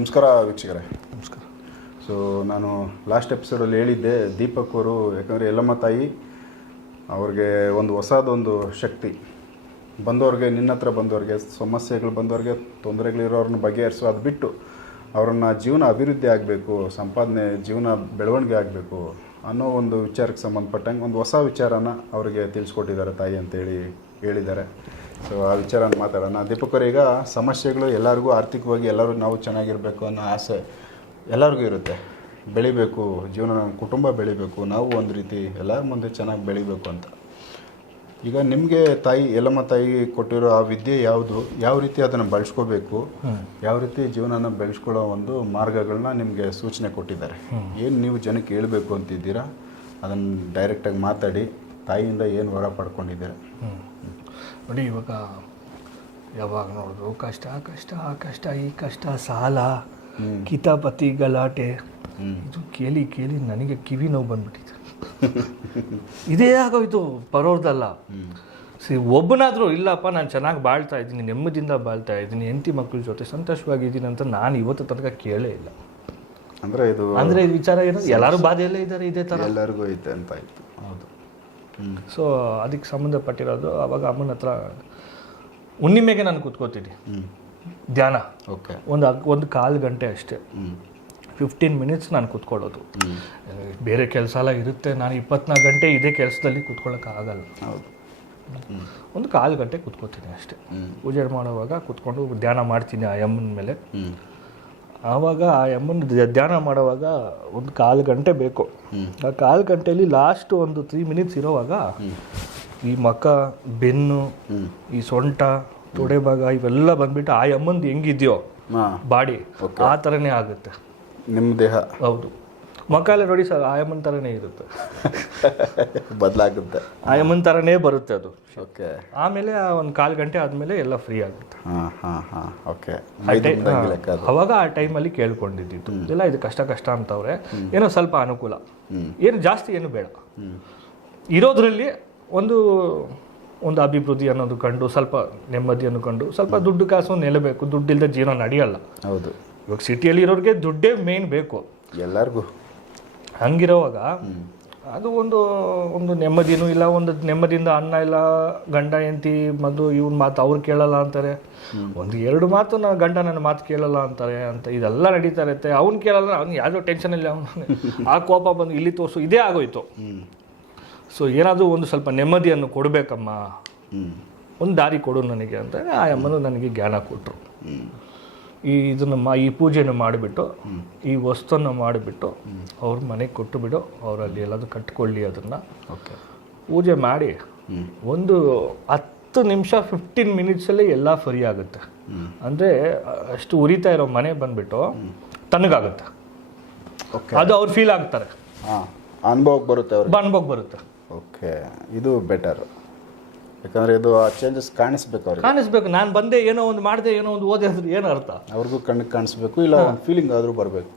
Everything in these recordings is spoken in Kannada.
ನಮಸ್ಕಾರ ವೀಕ್ಷಕರೇ. ನಮಸ್ಕಾರ. ಸೊ ನಾನು ಲಾಸ್ಟ್ ಎಪಿಸೋಡಲ್ಲಿ ಹೇಳಿದ್ದೆ, ದೀಪಕ್ ಅವರು ಯಾಕಂದರೆ ಎಲ್ಲಮ್ಮ ತಾಯಿ ಅವ್ರಿಗೆ ಒಂದು ಹೊಸದೊಂದು ಶಕ್ತಿ, ಬಂದವ್ರಿಗೆ, ನಿನ್ನ ಹತ್ರ ಬಂದವ್ರಿಗೆ, ಸಮಸ್ಯೆಗಳು ಬಂದವ್ರಿಗೆ, ತೊಂದರೆಗಳಿರೋರನ್ನ ಬಗೆಹರಿಸೋ, ಅದು ಬಿಟ್ಟು ಅವ್ರನ್ನ ಜೀವನ ಅಭಿವೃದ್ಧಿ ಆಗಬೇಕು, ಸಂಪಾದನೆ, ಜೀವನ ಬೆಳವಣಿಗೆ ಆಗಬೇಕು ಅನ್ನೋ ಒಂದು ವಿಚಾರಕ್ಕೆ ಸಂಬಂಧಪಟ್ಟಂಗೆ ಒಂದು ಹೊಸ ವಿಚಾರನ ಅವರಿಗೆ ತಿಳಿಸ್ಕೊಟ್ಟಿದ್ದಾರೆ ತಾಯಿ ಅಂತೇಳಿ ಹೇಳಿದ್ದಾರೆ. ಸೊ ಆ ವಿಚಾರನ ಮಾತಾಡೋಣ. ದೀಪಕ್ ಅವರು, ಈಗ ಸಮಸ್ಯೆಗಳು ಎಲ್ಲರಿಗೂ, ಆರ್ಥಿಕವಾಗಿ ಎಲ್ಲರೂ ನಾವು ಚೆನ್ನಾಗಿರಬೇಕು ಅನ್ನೋ ಆಸೆ ಎಲ್ಲರಿಗೂ ಇರುತ್ತೆ. ಬೆಳಿಬೇಕು, ಜೀವನ, ನಮ್ಮ ಕುಟುಂಬ ಬೆಳಿಬೇಕು, ನಾವು ಒಂದು ರೀತಿ ಎಲ್ಲರ ಮುಂದೆ ಚೆನ್ನಾಗಿ ಬೆಳಿಬೇಕು ಅಂತ. ಈಗ ನಿಮಗೆ ತಾಯಿ, ಎಲ್ಲಮ್ಮ ತಾಯಿ ಕೊಟ್ಟಿರೋ ಆ ವಿದ್ಯೆ ಯಾವುದು, ಯಾವ ರೀತಿ ಅದನ್ನು ಬಳಸ್ಕೋಬೇಕು, ಯಾವ ರೀತಿ ಜೀವನನ ಬೆಳೆಸ್ಕೊಳ್ಳೋ ಒಂದು ಮಾರ್ಗಗಳನ್ನ ನಿಮಗೆ ಸೂಚನೆ ಕೊಟ್ಟಿದ್ದಾರೆ. ಏನು ನೀವು ಜನಕ್ಕೆ ಹೇಳಬೇಕು ಅಂತಿದ್ದೀರಾ ಅದನ್ನು ಡೈರೆಕ್ಟಾಗಿ ಮಾತಾಡಿ, ತಾಯಿಯಿಂದ ಏನು ವರ ಪಡ್ಕೊಂಡಿದ್ದೀರಾ? ನೋಡಿ, ಇವಾಗ ಯಾವಾಗ ನೋಡಿದ್ರು ಕಷ್ಟ ಕಷ್ಟ ಕಷ್ಟ, ಈ ಕಷ್ಟ, ಸಾಲ, ಕಿತಾಪತಿ, ಗಲಾಟೆ, ಇದು ಕೇಳಿ ಕೇಳಿ ನನಗೆ ಕಿವಿ ನೋವು ಬಂದ್ಬಿಟ್ಟಿದೆ. ಇದೇ ಆಗೋಯ್ತು, ಬರೋದಲ್ಲ. ಒಬ್ಬನಾದರೂ ಇಲ್ಲಪ್ಪ, ನಾನು ಚೆನ್ನಾಗಿ ಬಾಳ್ತಾ ಇದ್ದೀನಿ, ನೆಮ್ಮದಿಯಿಂದ ಬಾಳ್ತಾ ಇದ್ದೀನಿ, ಹೆಂಡತಿ ಮಕ್ಕಳ ಜೊತೆ ಸಂತೋಷವಾಗಿದ್ದೀನಿ ಅಂತ ನಾನು ಇವತ್ತು ತನಕ ಕೇಳೇ ಇಲ್ಲ. ಅಂದರೆ ಈ ವಿಚಾರ ಏನೋ ಎಲ್ಲರೂ ಬಾಧೆಯಲ್ಲೇ ಇದ್ದಾರೆ, ಇದೇ ಥರ ಎಲ್ಲರಿಗೂ ಐತೆ ಅಂತ ಆಯಿತು. ಹೌದು. ಸೊ ಅದಕ್ಕೆ ಸಂಬಂಧಪಟ್ಟಿರೋದು, ಆವಾಗ ಅಮ್ಮನ ಹತ್ರ ಹುಣ್ಣಿಮೆಗೆ ನಾನು ಕೂತ್ಕೋತೀನಿ, ಧ್ಯಾನ. ಓಕೆ. ಒಂದು ಕಾಲು ಗಂಟೆ ಅಷ್ಟೇ, 15 ಮಿನಿಟ್ಸ್ ನಾನು ಕೂತ್ಕೊಳ್ಳೋದು. ಬೇರೆ ಕೆಲಸ ಎಲ್ಲ ಇರುತ್ತೆ, ನಾನು 24 ಗಂಟೆ ಇದೇ ಕೆಲಸದಲ್ಲಿ ಕೂತ್ಕೊಳ್ಳೋಕ್ಕಾಗಲ್ಲ. ಹೌದು. ಒಂದು ಕಾಲು ಗಂಟೆ ಕೂತ್ಕೋತೀನಿ ಅಷ್ಟೇ. ಪೂಜೆ ಮಾಡುವಾಗ ಕೂತ್ಕೊಂಡು ಧ್ಯಾನ ಮಾಡ್ತೀನಿ ಆ ಅಮ್ಮನ ಮೇಲೆ. ಆವಾಗ ಆ ಅಮ್ಮನ ಧ್ಯಾನ ಮಾಡುವಾಗ ಒಂದು ಕಾಲು ಗಂಟೆ ಬೇಕು. ಆ ಕಾಲು ಗಂಟೆಯಲ್ಲಿ ಲಾಸ್ಟ್ ಒಂದು 3 ಮಿನಿಟ್ಸ್ ಇರೋವಾಗ ಈ ಮಕ್ಕ, ಬೆನ್ನು, ಈ ಸೊಂಟ, ತೊಡೆ ಭಾಗ ಇವೆಲ್ಲ ಬಂದ್ಬಿಟ್ಟು ಆ ಅಮ್ಮಂದು ಹೆಂಗಿದೆಯೋ ಬಾಡಿ ಆ ಥರನೇ ಆಗುತ್ತೆ ನಿಮ್ಮ ದೇಹ. ಹೌದು. ಮಕ್ಕ ಎಲ್ಲ ನೋಡಿ ಸರ್, ಆ ಅಮ್ಮನ ಥರನೇ ಇರುತ್ತೆ, ಬದಲಾಗುತ್ತೆ, ಆ ಅಮ್ಮನ ಥರನೇ ಬರುತ್ತೆ ಅದು. ಓಕೆ. ಆಮೇಲೆ ಒಂದು ಕಾಲು ಗಂಟೆ ಆದಮೇಲೆ ಎಲ್ಲ ಫ್ರೀ ಆಗುತ್ತೆ. ಓಕೆ. ಅವಾಗ ಆ ಟೈಮಲ್ಲಿ ಕೇಳ್ಕೊಂಡಿದ್ದು ಎಲ್ಲ, ಇದು ಕಷ್ಟ ಕಷ್ಟ ಅಂತವ್ರೆ, ಏನೋ ಸ್ವಲ್ಪ ಅನುಕೂಲ, ಏನು ಜಾಸ್ತಿ ಏನು ಬೇಡ, ಇರೋದ್ರಲ್ಲಿ ಒಂದು ಅಭಿವೃದ್ಧಿ ಅನ್ನೋದು ಕಂಡು, ಸ್ವಲ್ಪ ನೆಮ್ಮದಿಯನ್ನು ಕಂಡು, ಸ್ವಲ್ಪ ದುಡ್ಡು ಕಾಸು ನೆಲಬೇಕು. ದುಡ್ಡಿಲ್ಲದೆ ಜೀವನ ನಡೆಯಲ್ಲ. ಹೌದು. ಇವಾಗ ಸಿಟಿಯಲ್ಲಿ ಇರೋರಿಗೆ ದುಡ್ಡೇ ಮೇನ್ ಬೇಕು ಎಲ್ಲರಿಗೂ. ಹಂಗಿರೋವಾಗ ಅದು ಒಂದು ನೆಮ್ಮದಿನೂ ಇಲ್ಲ, ಒಂದು ನೆಮ್ಮದಿಯಿಂದ ಅನ್ನ ಇಲ್ಲ, ಗಂಡ ಹೆಂಡತಿ ಮದ್ದು ಇವ್ನ ಮಾತು ಅವ್ರು ಕೇಳಲ್ಲ ಅಂತಾರೆ, 1-2 ಮಾತು ಗಂಡ ನನ್ನ ಮಾತು ಕೇಳಲ್ಲ ಅಂತಾರೆ ಅಂತ, ಇದೆಲ್ಲ ನಡೀತಾ ಇರುತ್ತೆ. ಅವ್ನು ಕೇಳಲ್ಲ, ಅವ್ನು ಯಾವುದೋ ಟೆನ್ಷನಲ್ಲಿ ಅವನು ಆ ಕೋಪ ಬಂದು ಇಲ್ಲಿ ತೋರಿಸು, ಇದೇ ಆಗೋಯ್ತು. ಸೊ ಏನಾದರೂ ಒಂದು ಸ್ವಲ್ಪ ನೆಮ್ಮದಿಯನ್ನು ಕೊಡಬೇಕಮ್ಮ, ಒಂದು ದಾರಿ ಕೊಡು ನನಗೆ ಅಂತ ಆ ಅಮ್ಮನು ನನಗೆ ಜ್ಞಾನ ಕೊಟ್ಟರು. ಈ ಪೂಜೆನ ಮಾಡಿಬಿಟ್ಟು, ಈ ವಸ್ತುವನ್ನು ಮಾಡಿಬಿಟ್ಟು ಅವ್ರ ಮನೆಗೆ ಕೊಟ್ಟು ಬಿಡು, ಅವರಲ್ಲಿ ಎಲ್ಲಾದರೂ ಕಟ್ಕೊಳ್ಳಿ ಅದನ್ನು. ಓಕೆ. ಪೂಜೆ ಮಾಡಿ ಒಂದು 10 ನಿಮಿಷ 15 ಮಿನಿಟ್ಸಲ್ಲೇ ಎಲ್ಲ ಫ್ರೀ ಆಗುತ್ತೆ. ಅಂದರೆ ಅಷ್ಟು ಉರಿತಾ ಇರೋ ಮನೆ ಬಂದುಬಿಟ್ಟು ತಣ್ಣಗಾಗುತ್ತೆ. ಅದು ಅವ್ರು ಫೀಲ್ ಆಗ್ತಾರೆ, ಅನುಭವಕ್ಕೆ ಬರುತ್ತೆ, ಅವ್ರಿಗೆ ಅನುಭವಕ್ಕೆ ಬರುತ್ತೆ. ಓಕೆ. ಇದು ಬೆಟರ್, ಯಾಕಂದರೆ ಇದು ಆ ಚೇಂಜಸ್ ಕಾಣಿಸ್ಬೇಕು, ಅವ್ರಿಗೆ ಕಾಣಿಸ್ಬೇಕು. ನಾನು ಬಂದೆ, ಏನೋ ಒಂದು ಮಾಡಿದೆ, ಏನೋ ಒಂದು ಓದೆ ಅಂದ್ರೆ ಏನು ಅರ್ಥ? ಅವ್ರಿಗೂ ಕಣ್ಣಿಗೆ ಕಾಣಿಸ್ಬೇಕು, ಇಲ್ಲ ಒಂದು ಫೀಲಿಂಗ್ ಆದರೂ ಬರಬೇಕು.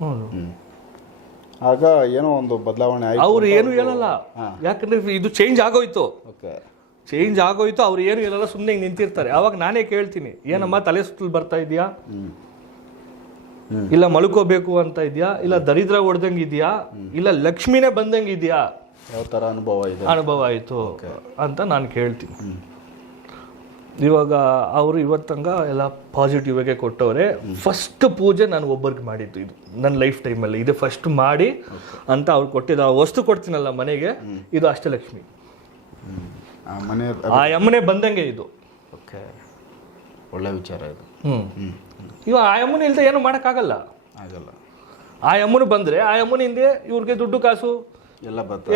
ಆಗ ಏನೋ ಒಂದು ಬದಲಾವಣೆ ಆಯ್ತು. ಅವ್ರು ಏನು ಹೇಳಲ್ಲ, ಯಾಕಂದ್ರೆ ಇದು ಚೇಂಜ್ ಆಗೋಯ್ತು. ಓಕೆ. ಚೇಂಜ್ ಆಗೋಯ್ತು, ಅವ್ರು ಏನು ಹೇಳಲ್ಲ, ಸುಮ್ಮನೆ ನಿಂತಿರ್ತಾರೆ. ಆವಾಗ ನಾನೇ ಕೇಳ್ತೀನಿ, ಏನಮ್ಮ ತಲೆ ಸುತ್ತಲು ಬರ್ತಾ ಇದೆಯಾ, ಇಲ್ಲ ಮಲ್ಕೋಬೇಕು ಅಂತ ಇದೆಯಾ, ಇಲ್ಲ ದರಿದ್ರ ಹೊಡೆದಂಗೆ ಇದೆಯಾ, ಇಲ್ಲ ಲಕ್ಷ್ಮಿನೇ ಬಂದಂಗೆ ಇದೆಯಾ, ಯಾವ ಥರ ಅನುಭವ ಆಯಿತು ಅಂತ ನಾನು ಕೇಳ್ತೀನಿ. ಇವಾಗ ಅವರು ಇವತ್ತಂಗ ಎಲ್ಲ ಪಾಸಿಟಿವ್ ಆಗಿ ಕೊಟ್ಟವ್ರೆ. ಫಸ್ಟ್ ಪೂಜೆ ನಾನು ಒಬ್ಬರಿಗೆ ಮಾಡಿದ್ದು, ಇದು ನನ್ನ ಲೈಫ್ ಟೈಮಲ್ಲಿ ಇದೆ ಫಸ್ಟ್ ಮಾಡಿ ಅಂತ ಅವ್ರು ಕೊಟ್ಟಿದ್ದು. ಆ ವಸ್ತು ಕೊಡ್ತೀನಲ್ಲ ಮನೆಗೆ, ಇದು ಅಷ್ಟಲಕ್ಷ್ಮಿ, ಆ ಅಮ್ಮನೆ ಬಂದಂಗೆ ಇದು. ಓಕೆ. ಒಳ್ಳೆ ವಿಚಾರ ಇದು. ಇವಾಗ ಆ ಅಮ್ಮನ ಇಲ್ಲದೆ ಏನು ಮಾಡೋಕ್ಕಾಗಲ್ಲ. ಆ ಅಮ್ಮನು ಬಂದರೆ ಆ ಅಮ್ಮನಿಂದ ಇವ್ರಿಗೆ ದುಡ್ಡು ಕಾಸು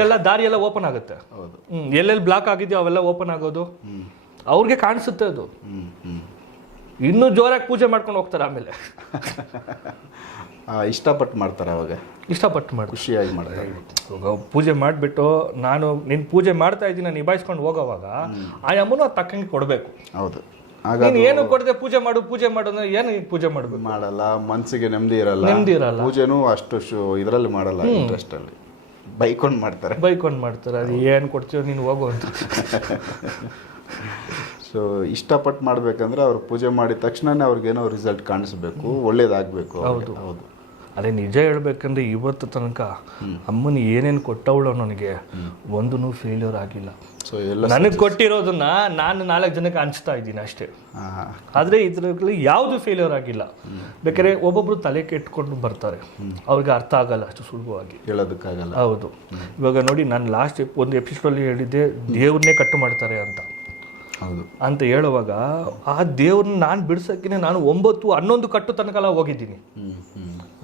ಎಲ್ಲ ದಾರಿ ಎಲ್ಲ ಓಪನ್ ಆಗುತ್ತೆ. ಎಲ್ಲೆಲ್ಲಿ ಬ್ಲಾಕ್ ಆಗಿದೆಯೋ ಅವೆಲ್ಲ ಓಪನ್ ಆಗೋದು ಅವ್ರಿಗೆ ಕಾಣಿಸುತ್ತೆ. ಅದು ಇನ್ನೂ ಜೋರಾಗಿ ಪೂಜೆ ಮಾಡ್ಕೊಂಡು ಹೋಗ್ತಾರೆ. ಆಮೇಲೆ ಇಷ್ಟಪಟ್ಟು ಮಾಡ್ತಾರೆ, ಅವಾಗ ಇಷ್ಟಪಟ್ಟು ಮಾಡಿ ಖುಷಿಯಾಗಿ ಮಾಡ್ತಾರೆ. ಪೂಜೆ ಮಾಡಿಬಿಟ್ಟು ನಾನು ಪೂಜೆ ಮಾಡ್ತಾ ಇದ್ದೀನಿ ನಿಭಾಯಿಸ್ಕೊಂಡು ಹೋಗೋವಾಗ ಆ ಅಮ್ಮನು ಅದು ತಕ್ಕಂಗೆ ಕೊಡಬೇಕು. ಹೌದು. ನೀನು ಏನು ಕೊಡದೆ ಪೂಜೆ ಮಾಡು ಅಂದ್ರೆ ಏನು ಪೂಜೆ ಮಾಡಬೇಕು? ಮಾಡಲ್ಲ, ಮನಸ್ಸಿಗೆ ನೆಮ್ಮದಿ ಇರಲ್ಲ. ಪೂಜೆನೂ ಅಷ್ಟು ಇದರಲ್ಲಿ ಮಾಡಲ್ಲ, ಇಂಟ್ರೆಸ್ಟ್ ಅಲ್ಲಿ ಬೈಕೊಂಡು ಮಾಡ್ತಾರೆ. ಅದು ಏನು ಕೊಡ್ತೀವೋ ನೀನು ಹೋಗು ಅಂತ. ಸೊ ಇಷ್ಟಪಟ್ಟು ಮಾಡಬೇಕಂದ್ರೆ ಅವ್ರು ಪೂಜೆ ಮಾಡಿದ ತಕ್ಷಣನೇ ಅವ್ರಿಗೇನೋ ರಿಸಲ್ಟ್ ಕಾಣಿಸ್ಬೇಕು, ಒಳ್ಳೇದಾಗಬೇಕು. ಹೌದು ಹೌದು. ಅದೇ ನಿಜ ಹೇಳ್ಬೇಕಂದ್ರೆ ಇವತ್ತು ತನಕ ಅಮ್ಮನ ಏನೇನು ಕೊಟ್ಟವಳು ನನಗೆ ಒಂದೂ ಫೇಲ್ಯೂರ್ ಆಗಿಲ್ಲ. ಸೊ ಎಲ್ಲ ನನಗೆ ಕೊಟ್ಟಿರೋದನ್ನ ನಾನು 4 ಜನಕ್ಕೆ ಹಂಚ್ತಾ ಇದ್ದೀನಿ ಅಷ್ಟೇ. ಆದರೆ ಇದರಲ್ಲಿ ಯಾವುದು ಫೇಲ್ಯೂರ್ ಆಗಿಲ್ಲ. ಬೇಕಾದ್ರೆ ಒಬ್ಬೊಬ್ರು ತಲೆ ಕೆಟ್ಕೊಂಡು ಬರ್ತಾರೆ, ಅವ್ರಿಗೆ ಅರ್ಥ ಆಗಲ್ಲ ಅಷ್ಟು ಸುಲಭವಾಗಿ, ಹೇಳೋದಕ್ಕಾಗಲ್ಲ. ಹೌದು. ಇವಾಗ ನೋಡಿ, ನಾನು ಲಾಸ್ಟ್ ಒಂದು ಎಪಿಸೋಡಲ್ಲಿ ಹೇಳಿದ್ದೆ ದೇವ್ರನ್ನೇ ಕಟ್ಟು ಮಾಡ್ತಾರೆ ಅಂತ. ಹೌದು ಅಂತ ಹೇಳುವಾಗ ಆ ದೇವ್ರನ್ನ ನಾನು ಬಿಡ್ಸೋಕ್ಕೆ ನಾನು 9-11 ಕಟ್ಟು ತನಕ ಹೋಗಿದ್ದೀನಿ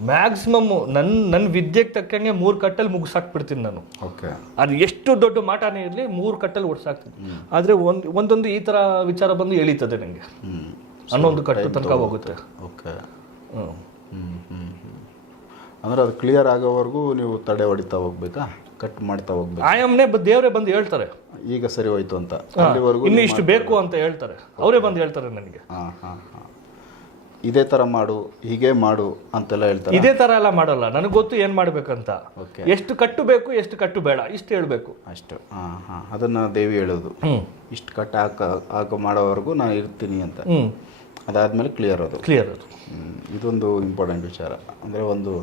ಮ್ಯಾಕ್ಸಿಮಮ್. ನನ್ನ ವಿದ್ಯೆಗೆ ತಕ್ಕಂಗೆ 3 ಕಟ್ಟಲ್ಲಿ ಮುಗಿಸಾಕ್ಬಿಡ್ತೀನಿ ನಾನು. ಓಕೆ. ಅದು ಎಷ್ಟು ದೊಡ್ಡ ಮಾಟನೇ ಇರಲಿ 3 ಕಟ್ಟಲ್ಲಿ ಓಡಿಸಾಕ್ತೀನಿ. ಆದರೆ ಒಂದೊಂದು ಈ ಥರ ವಿಚಾರ ಬಂದು ಎಳೀತದೆ ನನಗೆ, 11 ಕಟ್ಟು ತನಕ ಹೋಗುತ್ತೆ. ಓಕೆ. ಅಂದ್ರೆ ಅದು ಕ್ಲಿಯರ್ ಆಗೋವರೆಗೂ ನೀವು ತಡೆ ಹೊಡಿತಾ ಹೋಗ್ಬೇಕಾ, ಕಟ್ ಮಾಡ್ತಾ ಹೋಗ್ಬೇಕು? ಆಯಮ್ಮನೇ ದೇವರೇ ಬಂದು ಹೇಳ್ತಾರೆ ಈಗ ಸರಿ ಹೋಯ್ತು ಅಂತ, ಅಲ್ಲಿವರೆಗೂ ಇನ್ನು ಇಷ್ಟು ಬೇಕು ಅಂತ ಹೇಳ್ತಾರೆ, ಅವರೇ ಬಂದು ಹೇಳ್ತಾರೆ ನನಗೆ. ಇದೇ ತರ ಮಾಡು, ಹೀಗೆ ಮಾಡು ಅಂತೆಲ್ಲ ಹೇಳ್ತಾರೆ. ಇದೇ ತರ ಎಲ್ಲ ಮಾಡಲ್ಲ, ನನಗೆ ಗೊತ್ತು ಏನ್ ಮಾಡ್ಬೇಕಂತ. ಎಷ್ಟು ಕಟ್ಟು ಬೇಕು, ಎಷ್ಟು ಕಟ್ಟು ಬೇಡ, ಇಷ್ಟು ಹೇಳ್ಬೇಕು ಅಷ್ಟು. ಅದನ್ನ ದೇವಿ ಹೇಳೋದು, ಇಷ್ಟು ಕಟ್ಟು ಹಾಕ ಮಾಡೋವರೆಗೂ ನಾನು ಇರ್ತೀನಿ ಅಂತ. ಅದಾದ್ಮೇಲೆ ಕ್ಲಿಯರ್ ಅದು. ಇದೊಂದು ಇಂಪಾರ್ಟೆಂಟ್ ವಿಚಾರ. ಅಂದ್ರೆ ಒಂದು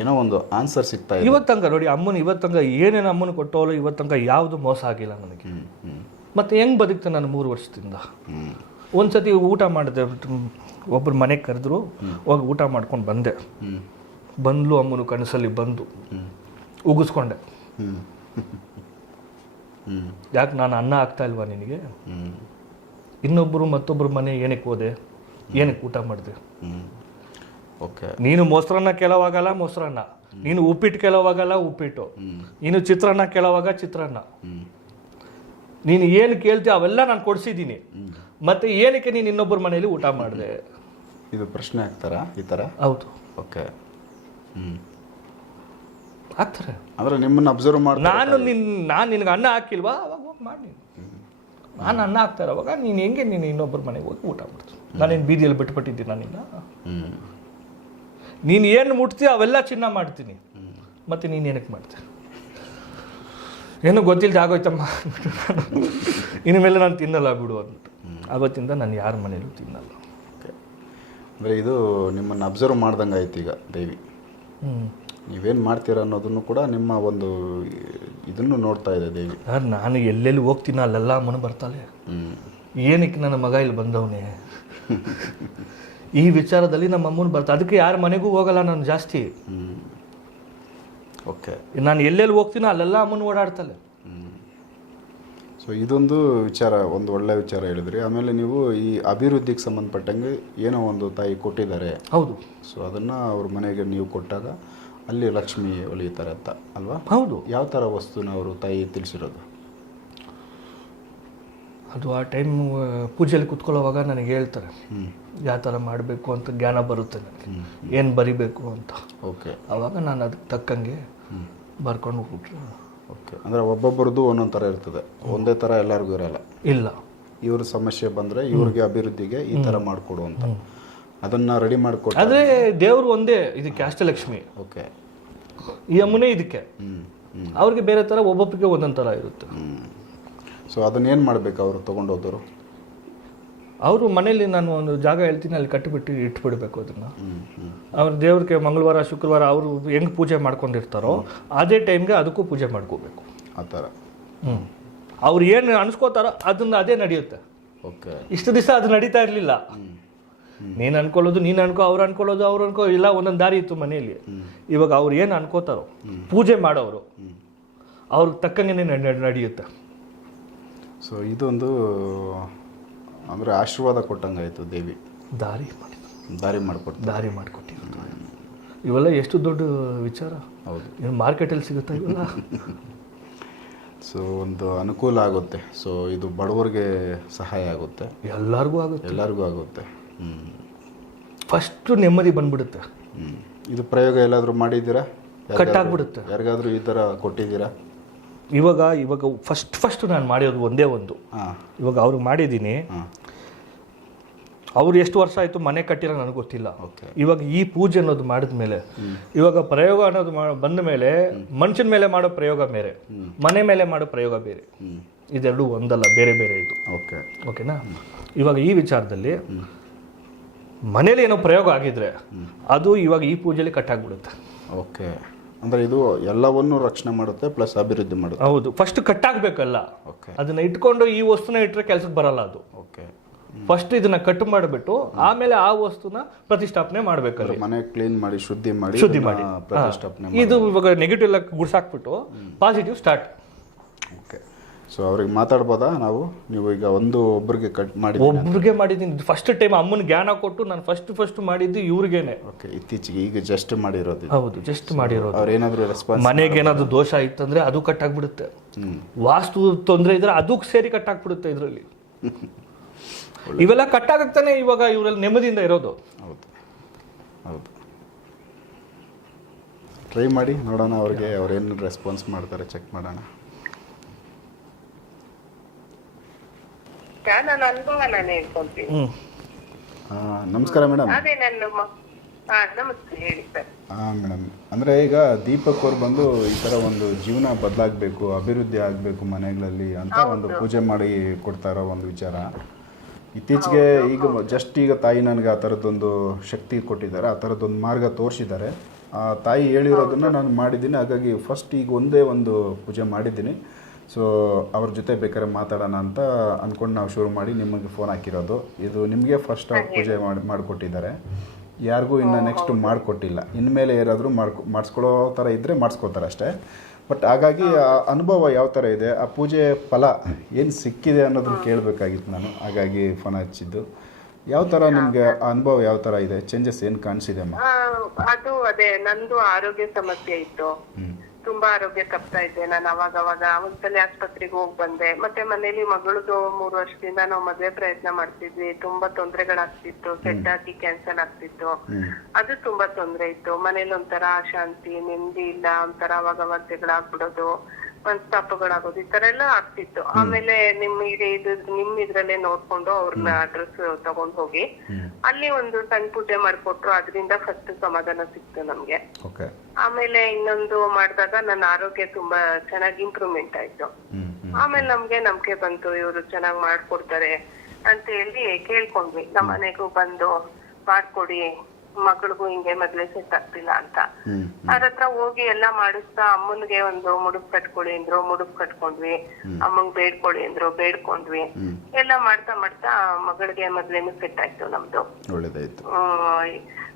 ಏನೋ ಒಂದು ಆನ್ಸರ್ ಸಿಗ್ತಾ ಇದೆ ಇವತ್ತಂಕ. ನೋಡಿ, ಅಮ್ಮನ ಇವತ್ತಂಕ ಏನೇನು ಅಮ್ಮನ ಕೊಟ್ಟವಳು ಇವತ್ತಂಕ ಯಾವುದು ಮೋಸ ಆಗಿಲ್ಲ ನನಗೆ. ಮತ್ತೆ ಹೆಂಗ್ ಬದುಕ್ತೆ ನಾನು 3 ವರ್ಷದಿಂದ. ಒಂದ್ಸತಿ ಊಟ ಮಾಡಿದೆ, ಒಬ್ರು ಮನೆಗೆ ಕರೆದ್ರು, ಹೋಗಿ ಊಟ ಮಾಡ್ಕೊಂಡು ಬಂದೆ. ಬಂದ್ಲು ಅಮ್ಮನ ಕನಸಲ್ಲಿ ಬಂದು ಉಗಿಸ್ಕೊಂಡೆ. ಯಾಕೆ ನಾನು ಅನ್ನ ಆಗ್ತಾ ಇಲ್ವಾ ನಿನಗೆ? ಮತ್ತೊಬ್ಬರು ಮನೆ ಏನಕ್ಕೆ ಹೋದೆ, ಏನಕ್ಕೆ ಊಟ ಮಾಡಿದೆ? ಓಕೆ. ನೀನು ಮೊಸರನ್ನ ಕೆಲವಾಗಲ್ಲ ಮೊಸರನ್ನ, ನೀನು ಉಪ್ಪಿಟ್ಟು ಕೆಲವಾಗಲ್ಲ ಉಪ್ಪಿಟ್ಟು, ನೀನು ಚಿತ್ರಾನ್ನ ಕೆಲವಾಗ ಚಿತ್ರಾನ್ನ, ನೀನು ಏನು ಕೇಳ್ತೀಯ ಅವೆಲ್ಲ ನಾನು ಕೊಡಿಸಿದ್ದೀನಿ. ಮತ್ತೆ ಏನಕ್ಕೆ ನೀನು ಇನ್ನೊಬ್ಬರ ಮನೆಯಲ್ಲಿ ಊಟ ಮಾಡಿದೆ? ಇದು ಪ್ರಶ್ನೆ ಆಗ್ತಾರಾ ಈ ಥರ? ಹೌದು. ಓಕೆ. ಆಗ್ತಾರೆ. ಅಂದ್ರೆ ನಿಮ್ಮನ್ನ ಅಬ್ಸರ್ವ್ ಮಾಡಿ ನಾನು ನಿನಗೆ ಅನ್ನ ಹಾಕಿಲ್ವಾ, ಅವಾಗ ಹೋಗಿ ಮಾಡಿ. ನಾನು ಅನ್ನ ಹಾಕ್ತಾ ಇರೋವಾಗ ನೀನು ಹೆಂಗೆ ನೀನು ಇನ್ನೊಬ್ಬರ ಮನೆಗೆ ಹೋಗಿ ಊಟ ಮಾಡ್ತೀನಿ? ನಾನೇನು ಬೀದಿಯಲ್ಲಿ ಬಿಟ್ಬಿಟ್ಟಿದ್ದೀನಿ ನಿನ್ನ? ನೀನು ಏನು ಮುಟ್ತೀಯ ಅವೆಲ್ಲ ಚಿನ್ನ ಮಾಡ್ತೀನಿ, ಮತ್ತೆ ನೀನು ಏನಕ್ಕೆ ಮಾಡ್ತೀನಿ? ಏನೂ ಗೊತ್ತಿಲ್ಲದೆ ಆಗೋಯ್ತಮ್ಮ, ಇನ್ನು ಮೇಲೆ ನಾನು ತಿನ್ನಲ್ಲ ಬಿಡು ಅಂತ. ಆವತ್ತಿಂದ ನಾನು ಯಾರ ಮನೇಲೂ ತಿನ್ನಲ್ಲ. ಅಂದರೆ ಇದು ನಿಮ್ಮನ್ನು ಅಬ್ಸರ್ವ್ ಮಾಡ್ದಂಗೆ ಆಯ್ತು ಈಗ ದೇವಿ. ನೀವೇನು ಮಾಡ್ತೀರ ಅನ್ನೋದನ್ನು ಕೂಡ ನಿಮ್ಮ ಒಂದು ಇದನ್ನು ನೋಡ್ತಾ ಇದೆ ದೇವಿ. ನಾನು ಎಲ್ಲೆಲ್ಲಿ ಹೋಗ್ತೀನ ಅಲ್ಲೆಲ್ಲ ಅಮ್ಮನ ಬರ್ತಾಳೆ. ಏನಕ್ಕೆ ನನ್ನ ಮಗ ಇಲ್ಲಿ ಬಂದವನೇ ಈ ವಿಚಾರದಲ್ಲಿ ನಮ್ಮ ಅಮ್ಮನ ಬರ್ತಾ. ಅದಕ್ಕೆ ಯಾರ ಮನೆಗೂ ಹೋಗಲ್ಲ ನಾನು ಜಾಸ್ತಿ. ಓಕೆ. ನಾನು ಎಲ್ಲೆಲ್ಲಿ ಹೋಗ್ತೀನೋ ಅಲ್ಲೆಲ್ಲ ಅಮ್ಮನ ಓಡಾಡ್ತಾಳೆ. ಸೊ ಇದೊಂದು ವಿಚಾರ, ಒಂದು ಒಳ್ಳೆ ವಿಚಾರ ಹೇಳಿದ್ರಿ. ಆಮೇಲೆ ನೀವು ಈ ಅಭಿವೃದ್ಧಿಗೆ ಸಂಬಂಧಪಟ್ಟಂಗೆ ಏನೋ ಒಂದು ತಾಯಿ ಕೊಟ್ಟಿದ್ದಾರೆ. ಹೌದು. ಸೊ ಅದನ್ನು ಅವ್ರ ಮನೆಗೆ ನೀವು ಕೊಟ್ಟಾಗ ಅಲ್ಲಿ ಲಕ್ಷ್ಮಿ ಒಲಿಯುತ್ತಾರೆ ಅಂತ ಅಲ್ವಾ? ಹೌದು. ಯಾವ ಥರ ವಸ್ತುನ ಅವರು ತಾಯಿ ತಿಳಿಸಿರೋದು? ಅದು ಆ ಟೈಮ್ ಪೂಜೆಯಲ್ಲಿ ಕುತ್ಕೊಳ್ಳೋವಾಗ ನನಗೆ ಹೇಳ್ತಾರೆ ಯಾವ ಥರ ಮಾಡಬೇಕು ಅಂತ ಜ್ಞಾನ ಬರುತ್ತೆ ನನಗೆ, ಏನು ಬರಿಬೇಕು ಅಂತ. ಓಕೆ. ಆವಾಗ ನಾನು ಅದಕ್ಕೆ ತಕ್ಕಂಗೆ ಬರ್ಕೊಂಡು ಹೋಗ್ಬಿಟ್ರೆ. ಓಕೆ. ಅಂದರೆ ಒಬ್ಬೊಬ್ಬರದ್ದು ಒಂದೊಂದು ಥರ ಇರ್ತದೆ, ಒಂದೇ ಥರ ಎಲ್ಲರಿಗೂ ಇರಲ್ಲ. ಇಲ್ಲ, ಇವ್ರ ಸಮಸ್ಯೆ ಬಂದರೆ ಇವ್ರಿಗೆ ಅಭಿವೃದ್ಧಿಗೆ ಈ ಥರ ಮಾಡಿಕೊಡು ಅಂತ ಅದನ್ನು ರೆಡಿ ಮಾಡಿಕೊಟ್ಟು. ಆದರೆ ದೇವರು ಒಂದೇ, ಇದಕ್ಕೆ ಅಷ್ಟಲಕ್ಷ್ಮಿ. ಓಕೆ. ಈ ಅಮ್ಮನೇ ಇದಕ್ಕೆ. ಅವ್ರಿಗೆ ಬೇರೆ ಥರ, ಒಬ್ಬೊಬ್ಬರಿಗೆ ಒಂದೊಂದು ಥರ ಇರುತ್ತೆ. ಸೊ ಅದನ್ನೇನು ಮಾಡಬೇಕು ಅವರು ತೊಗೊಂಡೋದವರು? ಅವರು ಮನೇಲಿ ನಾನು ಒಂದು ಜಾಗ ಹೇಳ್ತೀನಿ, ಅಲ್ಲಿ ಕಟ್ಟಿಬಿಟ್ಟು ಇಟ್ಬಿಡ್ಬೇಕು ಅದನ್ನು. ಅವ್ರ ದೇವ್ರಿಗೆ ಮಂಗಳವಾರ ಶುಕ್ರವಾರ ಅವರು ಹೆಂಗೆ ಪೂಜೆ ಮಾಡ್ಕೊಂಡಿರ್ತಾರೋ ಅದೇ ಟೈಮ್ಗೆ ಅದಕ್ಕೂ ಪೂಜೆ ಮಾಡ್ಕೋಬೇಕು. ಆ ಥರ ಅವ್ರು ಏನು ಅನ್ಸ್ಕೋತಾರೋ ಅದನ್ನ ಅದೇ ನಡೆಯುತ್ತೆ. ಓಕೆ. ಇಷ್ಟು ದಿವಸ ಅದು ನಡೀತಾ ಇರಲಿಲ್ಲ. ನೀನು ಅನ್ಕೊಳ್ಳೋದು ನೀನು ಅನ್ಕೋ, ಅವ್ರು ಅನ್ಕೊಳ್ಳೋದು ಅವ್ರು ಅನ್ಕೋ, ಇಲ್ಲ ಒಂದೊಂದು ದಾರಿ ಇತ್ತು ಮನೆಯಲ್ಲಿ. ಇವಾಗ ಅವ್ರು ಏನು ಅನ್ಕೋತಾರೋ ಪೂಜೆ ಮಾಡೋರು ಅವ್ರಿಗೆ ತಕ್ಕಂಗೆ ನಡೆಯುತ್ತೆ. ಸೊ ಇದೊಂದು ಅಂದರೆ ಆಶೀರ್ವಾದ ಕೊಟ್ಟಂಗಾಯಿತು ದೇವಿ. ದಾರಿ ಮಾಡಿಕೊಟ್ಟಿರೋದು ಇವೆಲ್ಲ ಎಷ್ಟು ದೊಡ್ಡ ವಿಚಾರ. ಹೌದು. ಏನು ಮಾರ್ಕೆಟಲ್ಲಿ ಸಿಗುತ್ತಾ ಇವೆಲ್ಲ? ಸೊ ಒಂದು ಅನುಕೂಲ ಆಗುತ್ತೆ. ಸೊ ಇದು ಬಡವರಿಗೆ ಸಹಾಯ ಆಗುತ್ತೆ, ಎಲ್ಲರಿಗೂ ಆಗುತ್ತೆ. ಫಸ್ಟು ನೆಮ್ಮದಿ ಬಂದ್ಬಿಡುತ್ತೆ. ಇದು ಪ್ರಯೋಗ ಎಲ್ಲಾದರೂ ಮಾಡಿದ್ದೀರಾ? ಕಟ್ಟಾಗ್ಬಿಡುತ್ತೆ. ಯಾರಿಗಾದ್ರೂ ಈ ಥರ ಕೊಟ್ಟಿದ್ದೀರಾ? ಇವಾಗ ಫಸ್ಟ್ ನಾನು ಮಾಡಿರೋದು ಒಂದೇ ಒಂದು. ಇವಾಗ ಅವ್ರಿಗೆ ಮಾಡಿದ್ದೀನಿ. ಅವ್ರು ಎಷ್ಟು ವರ್ಷ ಆಯಿತು ಮನೆ ಕಟ್ಟಿರೋ ನನಗೆ ಗೊತ್ತಿಲ್ಲ. ಇವಾಗ ಈ ಪೂಜೆ ಅನ್ನೋದು ಮಾಡಿದ್ಮೇಲೆ, ಇವಾಗ ಪ್ರಯೋಗ ಅನ್ನೋದು ಬಂದ ಮೇಲೆ ಮನುಷ್ಯನ ಮೇಲೆ ಮಾಡೋ ಪ್ರಯೋಗ ಬೇರೆ, ಮನೆ ಮೇಲೆ ಮಾಡೋ ಪ್ರಯೋಗ ಬೇರೆ. ಇದೆರಡು ಒಂದಲ್ಲ, ಬೇರೆ ಬೇರೆ ಇದು. ಓಕೆ ಓಕೆನಾ? ಇವಾಗ ಈ ವಿಚಾರದಲ್ಲಿ ಮನೇಲಿ ಏನೋ ಪ್ರಯೋಗ ಆಗಿದ್ರೆ ಅದು ಇವಾಗ ಈ ಪೂಜೆಯಲ್ಲಿ ಕಟ್ಟಾಗ್ಬಿಡುತ್ತೆ. ಓಕೆ, ಅಂದರೆ ಇದು ಎಲ್ಲವನ್ನೂ ರಕ್ಷಣೆ ಮಾಡುತ್ತೆ ಪ್ಲಸ್ ಅಭಿವೃದ್ಧಿ ಮಾಡುತ್ತೆ. ಹೌದು, ಫಸ್ಟ್ ಕಟ್ಟಾಗಬೇಕಲ್ಲ. ಓಕೆ, ಅದನ್ನ ಇಟ್ಕೊಂಡು ಈ ವಸ್ತುನ ಇಟ್ಟರೆ ಕೆಲ್ಸಕ್ಕೆ ಬರಲ್ಲ ಅದು. ಓಕೆ, ಫಸ್ಟ್ ಇದನ್ನ ಕಟ್ ಮಾಡಿಬಿಟ್ಟು ಆಮೇಲೆ ಆ ವಸ್ತುನ ಪ್ರತಿಷ್ಠಾಪನೆ ಮಾಡ್ಬೇಕಲ್ಲ. ಮನೆ ಕ್ಲೀನ್ ಮಾಡಿ ಶುದ್ಧಿ ಮಾಡಿ ಪ್ರತಿಷ್ಠಾಪನೆ. ಇದು ಇವಾಗ ನೆಗೆಟಿವ್ ಎಲ್ಲ ಗುಡ್ಸಾಕ್ಬಿಟ್ಟು ಪಾಸಿಟಿವ್ ಸ್ಟಾರ್ಟ್. ಓಕೆ, ಸೊ ಅವ್ರಿಗೆ ಮಾತಾಡ್ಬೋದಾ ನಾವು? ನೀವು ಈಗ ಒಬ್ಬರಿಗೆ ಕಟ್ ಮಾಡಿ ಒಬ್ರಿಗೆ ಮಾಡಿದ್ದೀನಿ ಫಸ್ಟ್ ಟೈಮ್. ಅಮ್ಮನ ಜ್ಞಾನ ಕೊಟ್ಟು ನಾನು ಫಸ್ಟ್ ಮಾಡಿದ್ದು ಇವ್ರಿಗೇನೆ. ಓಕೆ, ಇತ್ತೀಚೆಗೆ ಈಗ ಜಸ್ಟ್ ಮಾಡಿರೋದು? ಹೌದು, ಜಸ್ಟ್ ಮಾಡಿರೋದು. ಅವ್ರೇನಾದ್ರು ರೆಸ್ಪಾನ್ಸ್? ಮನೆಗೆ ಏನಾದ್ರು ದೋಷ ಇತ್ತಂದ್ರೆ ಅದು ಕಟ್ ಆಗ್ಬಿಡುತ್ತೆ. ವಾಸ್ತು ತೊಂದರೆ ಇದ್ರೆ ಅದು ಸೇರಿ ಕಟ್ ಆಗ್ಬಿಡುತ್ತೆ ಇದರಲ್ಲಿ. ಇವೆಲ್ಲ ಕಟ್ ಆಗತ್ತಾನೆ ಇವಾಗ ಇವರಲ್ಲಿ ನೆಮ್ಮದಿಯಿಂದ ಇರೋದು. ಹೌದು ಹೌದು, ಟ್ರೈ ಮಾಡಿ ನೋಡೋಣ ಅವ್ರಿಗೆ, ಅವ್ರೇನು ರೆಸ್ಪಾನ್ಸ್ ಮಾಡ್ತಾರೆ ಚೆಕ್ ಮಾಡೋಣ. ನಾನು ಅನುಭವ ನಾನು ಹೇಳ್ಕೊಂತೀನಿ. ನಮಸ್ಕಾರ ಮೇಡಮ್. ಅದೇ ನನ್ನ ನಮಸ್ತೆ, ಹೇಳಿ ಸರ್. ಮೇಡಮ್, ಅಂದರೆ ಈಗ ದೀಪಕ್ ಅವ್ರು ಬಂದು ಈ ಥರ ಒಂದು ಜೀವನ ಬದಲಾಗಬೇಕು, ಅಭಿವೃದ್ಧಿ ಆಗಬೇಕು ಮನೆಗಳಲ್ಲಿ ಅಂತ ಒಂದು ಪೂಜೆ ಮಾಡಿ ಕೊಡ್ತಾ ಇರೋ ಒಂದು ವಿಚಾರ. ಇತ್ತೀಚೆಗೆ ಈಗ ತಾಯಿ ನನಗೆ ಆ ಥರದ್ದೊಂದು ಶಕ್ತಿ ಕೊಟ್ಟಿದ್ದಾರೆ, ಆ ಥರದ್ದೊಂದು ಮಾರ್ಗ ತೋರಿಸಿದ್ದಾರೆ. ಆ ತಾಯಿ ಹೇಳಿರೋದನ್ನು ನಾನು ಮಾಡಿದ್ದೀನಿ. ಹಾಗಾಗಿ ಫಸ್ಟ್ ಈಗ ಒಂದೇ ಒಂದು ಪೂಜೆ ಮಾಡಿದ್ದೀನಿ. ಸೊ ಅವ್ರ ಜೊತೆ ಬೇಕಾದ್ರೆ ಮಾತಾಡೋಣ ಅಂತ ಅಂದ್ಕೊಂಡು ನಾವು ಶುರು ಮಾಡಿ ನಿಮಗೆ ಫೋನ್ ಹಾಕಿರೋದು. ಇದು ನಿಮಗೆ ಫಸ್ಟ್ ಅವ್ರು ಪೂಜೆ ಮಾಡಿಕೊಟ್ಟಿದ್ದಾರೆ, ಯಾರಿಗೂ ಇನ್ನು ನೆಕ್ಸ್ಟ್ ಮಾಡಿಕೊಟ್ಟಿಲ್ಲ. ಇನ್ಮೇಲೆ ಯಾರಾದರೂ ಮಾಡಿಸ್ಕೊಳ್ಳೋ ಥರ ಇದ್ದರೆ ಮಾಡಿಸ್ಕೋತಾರೆ ಅಷ್ಟೇ. ಬಟ್ ಹಾಗಾಗಿ ಆ ಅನುಭವ ಯಾವ ಥರ ಇದೆ, ಆ ಪೂಜೆ ಫಲ ಏನು ಸಿಕ್ಕಿದೆ ಅನ್ನೋದನ್ನು ಕೇಳಬೇಕಾಗಿತ್ತು ನಾನು. ಹಾಗಾಗಿ ಫೋನ್ ಹಚ್ಚಿದ್ದು. ಯಾವ ಥರ ನಿಮಗೆ ಆ ಅನುಭವ ಯಾವ ಥರ ಇದೆ, ಚೇಂಜಸ್ ಏನು ಕಾಣಿಸಿದೆ ಅಮ್ಮ? ಅದು ಅದೇ, ನಂದು ಆರೋಗ್ಯ ಸಮಸ್ಯೆ ಇತ್ತು. ತುಂಬಾ ಆರೋಗ್ಯ ತಪ್ತಾ ಇದ್ದೆ ನಾನು. ಅವಾಗ ಒಂದ್ಸಲ ಆಸ್ಪತ್ರೆಗೆ ಹೋಗಿ ಬಂದೆ. ಮತ್ತೆ ಮನೇಲಿ ಮಗಳದು 3 ವರ್ಷದಿಂದ ನಾವು ಮದ್ವೆ ಪ್ರಯತ್ನ ಮಾಡ್ತಿದ್ವಿ. ತುಂಬಾ ತೊಂದರೆಗಳಾಗ್ತಿತ್ತು, ಸೆಟ್ ಆಗಿ ಕ್ಯಾನ್ಸಲ್ ಆಗ್ತಿತ್ತು. ಅದು ತುಂಬಾ ತೊಂದರೆ ಇತ್ತು. ಮನೇಲಿ ಒಂಥರ ಅಶಾಂತಿ, ನೆಮ್ಮದಿ ಇಲ್ಲ, ಒಂಥರ ಅವಾಗ ಜಗಳಾಗ್ಬಿಡೋದು, ಮನಸ್ತಾಪಗಳಾಗೋದು, ಈ ತರ ಎಲ್ಲ ಆಗ್ತಿತ್ತು. ಆಮೇಲೆ ನಿಮ್ ಇದ್ರಲ್ಲೇ ನೋಡ್ಕೊಂಡು ಅವ್ರನ್ನ ಅಡ್ರೆಸ್ ತಗೊಂಡ್ ಹೋಗಿ ಅಲ್ಲಿ ಒಂದು ಸಣ್ಣ ಪೂಜೆ ಮಾಡ್ಕೊಟ್ರು. ಅದರಿಂದ ಫಸ್ಟ್ ಸಮಾಧಾನ ಸಿಕ್ತು ನಮ್ಗೆ. ಆಮೇಲೆ ಇನ್ನೊಂದು ಮಾಡಿದಾಗ ನನ್ನ ಆರೋಗ್ಯ ತುಂಬಾ ಚೆನ್ನಾಗಿ ಇಂಪ್ರೂವ್ಮೆಂಟ್ ಆಯ್ತು. ಆಮೇಲೆ ನಮ್ಗೆ ನಂಬಿಕೆ ಬಂತು, ಇವ್ರು ಚೆನ್ನಾಗ್ ಮಾಡ್ಕೊಡ್ತಾರೆ ಅಂತ ಹೇಳಿ ಕೇಳ್ಕೊಂಡ್ವಿ. ನಮ್ಮ ಮನೆಗೂ ಬಂದು ಮಾಡ್ಕೊಡಿ, ಮಗಳಿಗೂ ಹಿಂಗೆ ಮದ್ವೆ ಸೆಟ್ ಆಗ್ತಿಲ್ಲ ಅಂತ. ಅವ್ರತ್ರ ಹೋಗಿ ಎಲ್ಲಾ ಮಾಡಿಸ್ತಾ ಅಮ್ಮನ್ಗೆ ಒಂದು ಮುಡುಪ್ ಕಟ್ಕೊಳ್ಳಿ ಅಂದ್ರು, ಮುಡುಪ್ ಕಟ್ಕೊಂಡ್ವಿ. ಅಮ್ಮಂಗ್ ಬೇಡ್ಕೊಳ್ಳಿ ಅಂದ್ರು, ಬೇಡ್ಕೊಂಡ್ವಿ. ಎಲ್ಲ ಮಾಡ್ತಾ ಮಗಳಿಗೆ ಮದ್ವೆನೂ ಸೆಟ್ ಆಯ್ತು ನಮ್ದು. ಒಳ್ಳೇದಾಯ್ತು,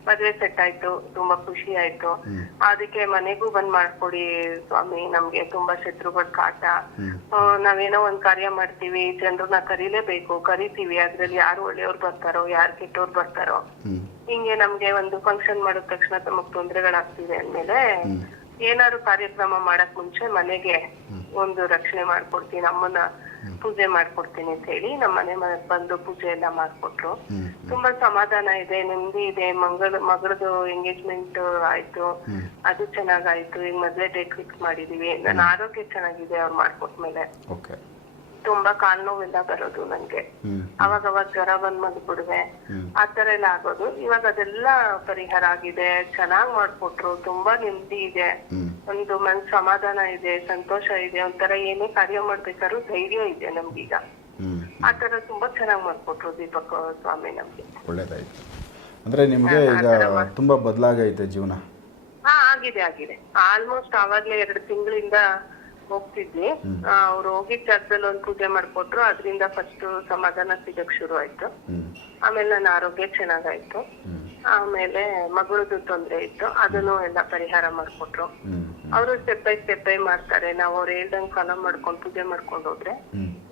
ಮದ್ವೆ ಸೆಟ್ ಆಯ್ತು. ತುಂಬಾ ಖುಷಿ ಆಯ್ತು. ಅದಕ್ಕೆ ಮನೆಗೂ ಬಂದ್ ಮಾಡ್ಕೊಡಿ ಸ್ವಾಮಿ, ನಮ್ಗೆ ತುಂಬಾ ಶತ್ರುಗಳ ಕಾಟ. ನಾವೇನೋ ಒಂದ್ ಕಾರ್ಯ ಮಾಡ್ತೀವಿ, ಜನರನ್ನ ಕರೀಲೇಬೇಕು, ಕರಿತೀವಿ. ಅದ್ರಲ್ಲಿ ಯಾರು ಒಳ್ಳೆಯವ್ರು ಬರ್ತಾರೋ, ಯಾರು ಕೆಟ್ಟವ್ರು ಬರ್ತಾರೋ, ಹಿಂಗೆ ನಮ್ಗೆ ಒಂದು ಫಂಕ್ಷನ್ ಮಾಡಿದ ತಕ್ಷಣ ತಮಗ್ ತೊಂದರೆಗಳಾಗ್ತಿದೆ ಅಂದ್ಮೇಲೆ ಏನಾದ್ರು ಕಾರ್ಯಕ್ರಮ ಮಾಡಕ್ ಮುಂಚೆ ಮನೆಗೆ ಒಂದು ರಕ್ಷಣೆ ಮಾಡ್ಕೊಡ್ತೀನಿ, ಅಮ್ಮನ ಪೂಜೆ ಮಾಡ್ಕೊಡ್ತೀನಿ ಅಂತ ಹೇಳಿ ನಮ್ಮ ಮನೆ ಬಂದು ಪೂಜೆ ಎಲ್ಲ ಮಾಡ್ಕೊಟ್ರು. ತುಂಬಾ ಸಮಾಧಾನ ಇದೆ, ನೆಮ್ಮದಿ ಇದೆ. ಮಗಳದು ಎಂಗೇಜ್ಮೆಂಟ್ ಆಯ್ತು, ಅದು ಚೆನ್ನಾಗಾಯ್ತು. ಈಗ ಮದ್ವೆ ಡೇಟ್ ಫಿಕ್ಸ್ ಮಾಡಿದೀವಿ. ನನ್ನ ಆರೋಗ್ಯ ಚೆನ್ನಾಗಿದೆ ಅವ್ರು ಮಾಡ್ಕೊಟ್ಮೇಲೆ. ತುಂಬಾ ಕಾಲ್ ನೋವೆಲ್ಲ ಬರೋದು ನನ್ಗೆ, ಅವಾಗ ಜ್ವರ ಬಂದ್ ಮಲ್ಬಿಡುವೆ, ಆತರ ಎಲ್ಲ ಆಗೋದು. ಇವಾಗ ಅದೆಲ್ಲ ಪರಿಹಾರ ಆಗಿದೆ, ಚೆನ್ನಾಗ್ ಮಾಡ್ಕೊಟ್ರು. ತುಂಬಾ ನೆಮ್ಮದಿ ಇದೆ, ಒಂದು ಮನ್ಸ್ ಸಮಾಧಾನ ಇದೆ, ಸಂತೋಷ ಇದೆ. ಒಂಥರ ಏನೇ ಕಾರ್ಯ ಮಾಡ್ಬೇಕಾದ್ರೂ ಧೈರ್ಯ ಇದೆ ನಮ್ಗೀಗ. ಆತರ ತುಂಬಾ ಚೆನ್ನಾಗ್ ಮಾಡ್ಕೊಟ್ರು ದೀಪಕ್ ಸ್ವಾಮಿ ನಮ್ಗೆ. ಒಳ್ಳೇದಾಯ್ತು. ಅಂದ್ರೆ ನಿಮ್ಗೆ ಈಗ ತುಂಬಾ ಬದಲಾಗೈತೆ ಜೀವನ? ಆಗಿದೆ. ಆಲ್ಮೋಸ್ಟ್ ಆವಾಗ್ಲೇ 2 ತಿಂಗಳಿಂದ ಹೋಗ್ತಿದ್ವಿ. ಅವ್ರು ಹೋಗಿದ್ ಜಾಗದಲ್ಲಿ ಒಂದ್ ಪೂಜೆ ಮಾಡ್ಕೊಟ್ರು. ಅದರಿಂದ ಫಸ್ಟ್ ಸಮಾಧಾನ ಸಿಗಕ್ ಶುರು ಆಯ್ತು. ಆಮೇಲೆ ನನ್ನ ಆರೋಗ್ಯ ಚೆನ್ನಾಗಾಯ್ತು. ಆಮೇಲೆ ಮಗಳದು ತೊಂದ್ರೆ ಇತ್ತು, ಅದನ್ನು ಎಲ್ಲ ಪರಿಹಾರ ಮಾಡ್ಕೊಟ್ರು. ಅವರು ಸ್ಟೆಪ್ ಬೈ ಮಾಡ್ತಾರೆ. ನಾವು ಅವ್ರು ಹೇಳ್ದಂಗ್ ಫಾಲೋ ಮಾಡ್ಕೊಂಡು ಪೂಜೆ ಮಾಡ್ಕೊಂಡು ಹೋದ್ರೆ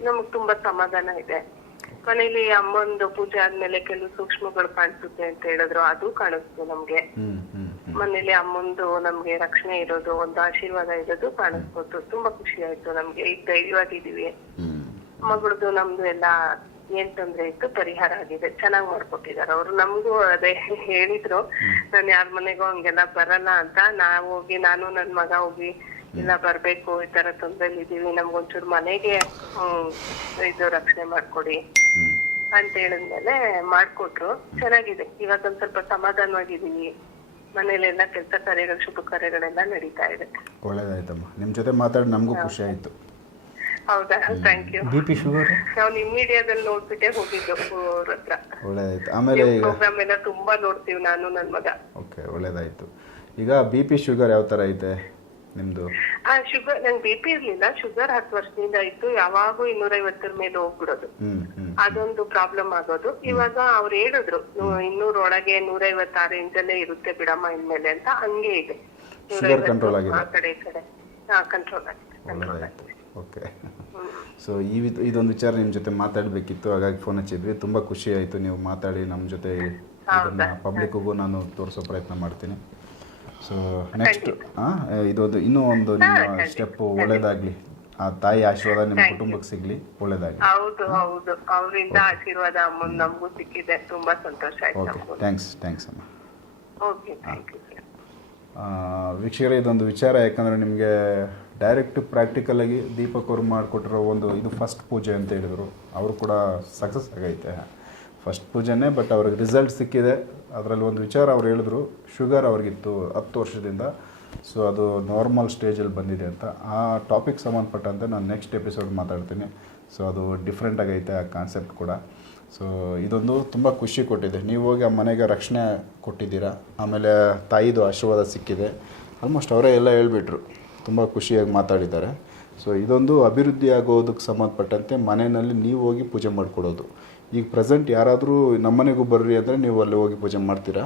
ನಮಗ್ ತುಂಬಾ ಸಮಾಧಾನ ಇದೆ. ಮನೇಲಿ ಅಮ್ಮಂದು ಪೂಜೆ ಆದ್ಮೇಲೆ ಕೆಲವು ಸೂಕ್ಷ್ಮಗಳು ಕಾಣಿಸುತ್ತೆ ಅಂತ ಹೇಳಿದ್ರು, ಅದು ಕಾಣಿಸ್ತು ನಮ್ಗೆ. ಮನೇಲಿ ಅಮ್ಮಂದು ನಮ್ಗೆ ರಕ್ಷಣೆ ಇರೋದು, ಒಂದು ಆಶೀರ್ವಾದ ಇರೋದು ಕಾಣಿಸ್ಕೊತು. ತುಂಬಾ ಖುಷಿ ಆಯ್ತು ನಮ್ಗೆ. ಈಗ ಧೈರ್ಯವಾಗಿದೀವಿ. ಮಗಳದು ನಮ್ದು ಎಲ್ಲಾ ಏನ್ ತೊಂದ್ರೆ ಇತ್ತು ಪರಿಹಾರ ಆಗಿದೆ, ಚೆನ್ನಾಗ್ ಮಾಡ್ಕೊಟ್ಟಿದಾರೆ ಅವ್ರು. ನಮ್ಗೂ ಅದೇ ಹೇಳಿದ್ರು, ನಾನ್ ಯಾರ ಮನೆಗೂ ಹಂಗೆಲ್ಲ ಬರಲ್ಲ ಅಂತ. ನಾನು ನನ್ ಮಗ ಹೋಗಿ ಇಲ್ಲ ಬರ್ಬೇಕು, ಈ ತರ ತೊಂದ್ರೆಲಿ ಇದೀವಿ, ನಮ್ಗೊಂಚೂರು ಮನೆಗೆ ಇದು ರಕ್ಷಣೆ ಮಾಡ್ಕೊಡಿ ಅಂತ ಹೇಳಿದ್ಮೇಲೆ ಮಾಡ್ಕೊಟ್ರು. ಚೆನ್ನಾಗಿದೆ. ಇವಾಗ ಒಂದ್ ಸ್ವಲ್ಪ ಸಮಾಧಾನವಾಗಿದೀವಿ. ಮನೇಲೆಲ್ಲ ಕೆಲಸ ಕಾರ್ಯಗಳು, ಶುಭ ಕಾರ್ಯಗಳೆಲ್ಲ ನಡೀತಾ ಇದೆ. ಒಳ್ಳೇದಾಯ್ತಮ್ಮ, ನಿಮ್ ಜೊತೆ ಮಾತಾಡಿ ನಮಗೂ ಖುಷಿ ಆಯ್ತು. ಹೌದಾ, ಥ್ಯಾಂಕ್ ಯು. BP ಶುಗರ್ ನಾವು ನಿಮ್ ಮೀಡಿಯಾದಲ್ಲಿ ನೋಡ್ಬಿಟ್ಟೆ ಹೋಗಿದ್ದು ಅವ್ರ ಹತ್ರ. ಒಳ್ಳೇದಾಯ್ತು. ಆಮೇಲೆ ಈಗ ಪ್ರೋಗ್ರಾಮ್ ಎಲ್ಲ ತುಂಬಾ ನೋಡ್ತೀವಿ ನಾನು ನನ್ನ ಮಗ. ಓಕೆ, ಒಳ್ಳೇದಾಯ್ತು. ಈಗ BP ಶುಗರ್ ಯಾವ ಥರ ಐತೆ ನಿಮ್ಮದು? ಶುಗರ್ ನಂಗೆ BP ಇರ್ಲಿಲ್ಲ, ಶುಗರ್ 10 ವರ್ಷದಿಂದ ಇತ್ತು. ಯಾವಾಗೂ 250 ಮೇಲೆ ಹೋಗ್ಬಿಡೋದು, ಅದೊಂದು ಪ್ರಾಬ್ಲಮ್ ಆಗೋದು. ಇವಾಗ ಅವ್ರು ಹೇಳಿದ್ರು 200 ಒಳಗೆ 156 ರೇಂಜಲ್ಲೇ ಇರುತ್ತೆ ಬಿಡಮ್ಮ ಇನ್ಮೇಲೆ ಅಂತ. ಹಂಗೆ ಇದೆ, ಶುಗರ್ ಕಂಟ್ರೋಲ್ ಆಗಿದೆ, ಆ ಕಡೆ ಈ ಕಡೆ ಕಂಟ್ರೋಲ್ ಆಗಿದೆ. ಒಳ್ಳೇದಾಯ್ತು. ಓಕೆ, ಸೊ ಇದೊಂದು ವಿಚಾರ ನಿಮ್ಮ ಜೊತೆ ಮಾತಾಡಬೇಕಿತ್ತು, ಹಾಗಾಗಿ ಫೋನ್ ಹಚ್ಚಿದ್ವಿ. ತುಂಬ ಖುಷಿ ಆಯಿತು ನೀವು ಮಾತಾಡಿ ನಮ್ಮ ಜೊತೆ. ಇದನ್ನು ಪಬ್ಲಿಕ್ಕಿಗೂ ನಾನು ತೋರಿಸೋ ಪ್ರಯತ್ನ ಮಾಡ್ತೀನಿ. ಸೊ ನೆಕ್ಸ್ಟ್ ಇದೊಂದು ಇನ್ನೂ ಒಂದು ನಿಮ್ಮ ಸ್ಟೆಪ್ಪು ಒಳ್ಳೇದಾಗಲಿ, ಆ ತಾಯಿ ಆಶೀರ್ವಾದ ನಿಮ್ಮ ಕುಟುಂಬಕ್ಕೆ ಸಿಗಲಿ, ಒಳ್ಳೇದಾಗಲಿ. ಹೌದು ಹೌದು, ಅವರಿಂದ ಆಶೀರ್ವಾದ ನಮಗೂ ಸಿಕ್ಕಿದೆ, ತುಂಬಾ ಸಂತೋಷ ಆಯ್ತು. ಓಕೆ, ಥ್ಯಾಂಕ್ಸ್ ಅಮ್ಮ. Okay, thank you. ವೀಕ್ಷಕರೇ, ಇದೊಂದು ವಿಚಾರ, ಯಾಕಂದರೆ ನಿಮಗೆ ಡೈರೆಕ್ಟ್ ಪ್ರಾಕ್ಟಿಕಲಾಗಿ ದೀಪಕ್ ಅವರು ಮಾಡಿಕೊಟ್ಟಿರೋ ಇದು ಫಸ್ಟ್ ಪೂಜೆ ಅಂತ ಹೇಳಿದರು. ಅವರು ಕೂಡ ಸಕ್ಸಸ್ ಆಗೈತೆ, ಫಸ್ಟ್ ಪೂಜೆನೇ. ಬಟ್ ಅವ್ರಿಗೆ ರಿಸಲ್ಟ್ ಸಿಕ್ಕಿದೆ. ಅದರಲ್ಲಿ ಒಂದು ವಿಚಾರ ಅವ್ರು ಹೇಳಿದ್ರು, ಶುಗರ್ ಅವ್ರಿಗಿತ್ತು 10 ವರ್ಷದಿಂದ, ಸೊ ಅದು ನಾರ್ಮಲ್ ಸ್ಟೇಜಲ್ಲಿ ಬಂದಿದೆ ಅಂತ. ಆ ಟಾಪಿಕ್ ಸಂಬಂಧಪಟ್ಟಂತೆ ನಾನು ನೆಕ್ಸ್ಟ್ ಎಪಿಸೋಡ್ ಮಾತಾಡ್ತೀನಿ. ಸೊ ಅದು ಡಿಫ್ರೆಂಟ್ ಆಗೈತೆ ಆ ಕಾನ್ಸೆಪ್ಟ್ ಕೂಡ. ಸೊ ಇದೊಂದು ತುಂಬ ಖುಷಿ ಕೊಟ್ಟಿದೆ. ನೀವು ಹೋಗಿ ಆ ಮನೆಗೆ ರಕ್ಷಣೆ ಕೊಟ್ಟಿದ್ದೀರಾ, ಆಮೇಲೆ ತಾಯಿದು ಆಶೀರ್ವಾದ ಸಿಕ್ಕಿದೆ. ಆಲ್ಮೋಸ್ಟ್ ಅವರೇ ಎಲ್ಲ ಹೇಳ್ಬಿಟ್ರು, ತುಂಬ ಖುಷಿಯಾಗಿ ಮಾತಾಡಿದ್ದಾರೆ. ಸೊ ಇದೊಂದು ಅಭಿವೃದ್ಧಿ ಆಗೋದಕ್ಕೆ ಸಂಬಂಧಪಟ್ಟಂತೆ ಮನೆಯಲ್ಲಿ ನೀವು ಹೋಗಿ ಪೂಜೆ ಮಾಡಿಕೊಡೋದು. ಈಗ ಪ್ರೆಸೆಂಟ್ ಯಾರಾದರೂ ನಮ್ಮನೆಗೂ ಬರ್ರಿ ಅಂದರೆ ನೀವು ಅಲ್ಲಿ ಹೋಗಿ ಪೂಜೆ ಮಾಡ್ತೀರಾ?